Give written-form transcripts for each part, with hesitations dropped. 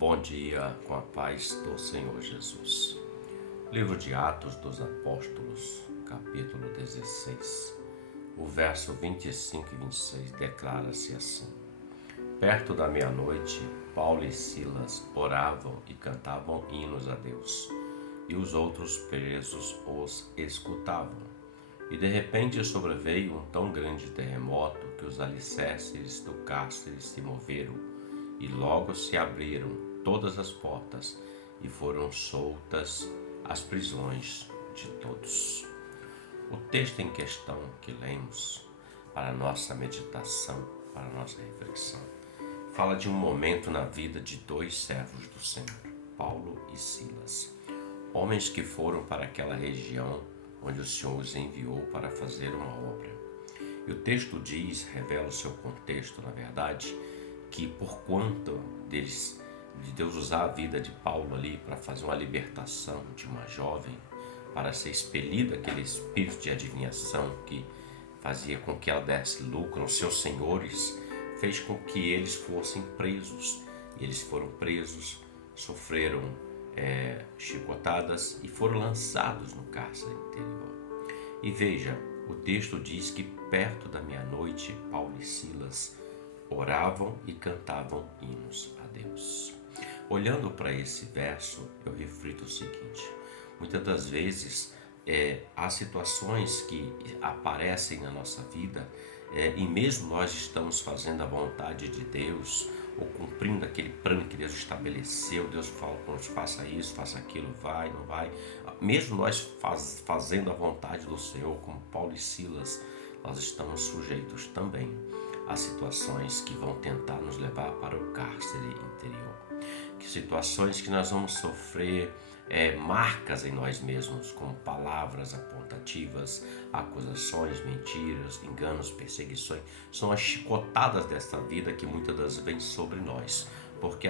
Bom dia, com a paz do Senhor Jesus. Livro de Atos dos Apóstolos, capítulo 16. O verso 25 e 26 declara-se assim: Perto da meia-noite, Paulo e Silas oravam e cantavam hinos a Deus, e os outros presos os escutavam. E de repente sobreveio um tão grande terremoto que os alicerces do cárcere se moveram, e logo se abriram todas as portas e foram soltas as prisões de todos. O texto em questão que lemos para nossa meditação, para nossa reflexão, fala de um momento na vida de dois servos do Senhor, Paulo e Silas, homens que foram para aquela região onde o Senhor os enviou para fazer uma obra. E o texto revela o seu contexto, na verdade, que por quanto de Deus usar a vida de Paulo ali para fazer uma libertação de uma jovem, para ser expelido aquele espírito de adivinhação que fazia com que ela desse lucro aos seus senhores, fez com que eles fossem presos. E eles foram presos, sofreram chicotadas e foram lançados no cárcere interior. E veja, o texto diz que perto da meia-noite, Paulo e Silas oravam e cantavam hinos a Deus. Olhando para esse verso, eu reflito o seguinte: muitas das vezes há situações que aparecem na nossa vida e mesmo nós estamos fazendo a vontade de Deus ou cumprindo aquele plano que Deus estabeleceu. Deus fala para nós: faça isso, faça aquilo, vai, não vai. Mesmo nós fazendo a vontade do Senhor, como Paulo e Silas, nós estamos sujeitos também a situações que vão tentar nos levar para o cárcere interior. Que situações que nós vamos sofrer marcas em nós mesmos, como palavras apontativas, acusações, mentiras, enganos, perseguições. São as chicotadas desta vida que muitas das vezes vêm sobre nós. Porque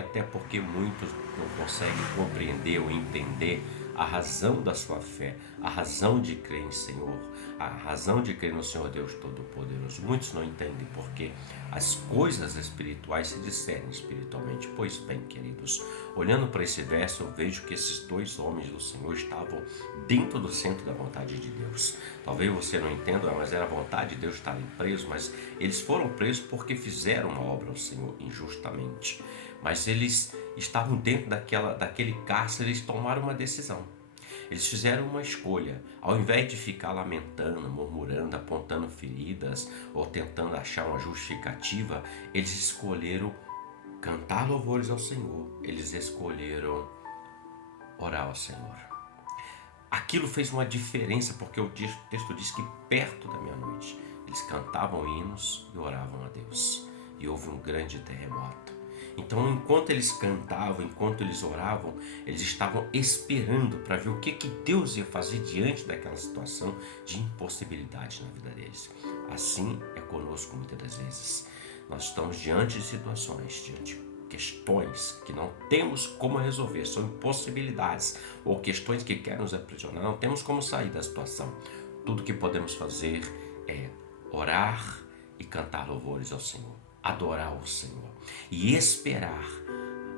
muitos não conseguem compreender ou entender a razão da sua fé, a razão de crer em Senhor, a razão de crer no Senhor Deus Todo-Poderoso. Muitos não entendem porque as coisas espirituais se discernem espiritualmente. Pois bem, queridos, olhando para esse verso, eu vejo que esses dois homens do Senhor estavam dentro do centro da vontade de Deus. Talvez você não entenda, mas era a vontade de Deus estarem presos, mas eles foram presos porque fizeram uma obra ao Senhor injustamente. Mas eles estavam dentro daquele cárcere, eles tomaram uma decisão. Eles fizeram uma escolha. Ao invés de ficar lamentando, murmurando, apontando feridas ou tentando achar uma justificativa, eles escolheram cantar louvores ao Senhor. Eles escolheram orar ao Senhor. Aquilo fez uma diferença, porque o texto diz que perto da meia-noite eles cantavam hinos e oravam a Deus. E houve um grande terremoto. Então, enquanto eles cantavam, enquanto eles oravam, eles estavam esperando para ver o que Deus ia fazer diante daquela situação de impossibilidade na vida deles. Assim é conosco muitas das vezes. Nós estamos diante de situações, diante de questões que não temos como resolver, são impossibilidades ou questões que querem nos aprisionar, não temos como sair da situação. Tudo que podemos fazer é orar e cantar louvores ao Senhor, adorar o Senhor e esperar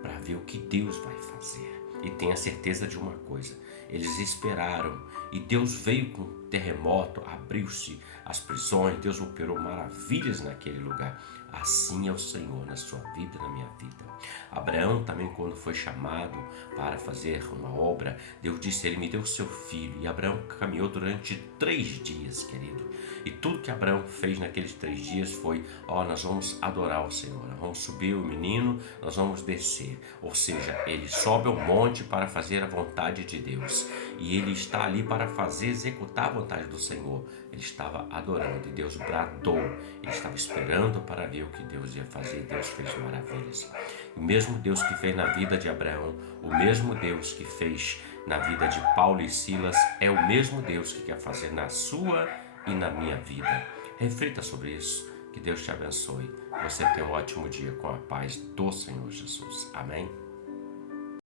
para ver o que Deus vai fazer. E tenha certeza de uma coisa: eles esperaram e Deus veio com um terremoto, abriu-se as prisões, Deus operou maravilhas naquele lugar. Assim é o Senhor na sua vida e na minha vida. Abraão também, quando foi chamado para fazer uma obra, Deus disse: ele me deu o seu filho. E Abraão caminhou durante 3 dias, querido. E tudo que Abraão fez naqueles 3 dias foi: nós vamos adorar o Senhor, nós vamos subir o menino, nós vamos descer. Ou seja, ele sobe ao monte para fazer a vontade de Deus. E ele está ali para executar a vontade do Senhor. Ele estava adorando e Deus bradou. Ele estava esperando para ver o que Deus ia fazer, e Deus fez maravilhas. O mesmo Deus que fez na vida de Abraão, o mesmo Deus que fez na vida de Paulo e Silas, é o mesmo Deus que quer fazer na sua e na minha vida. Reflita sobre isso. Que Deus te abençoe. Você tenha um ótimo dia com a paz do Senhor Jesus. Amém?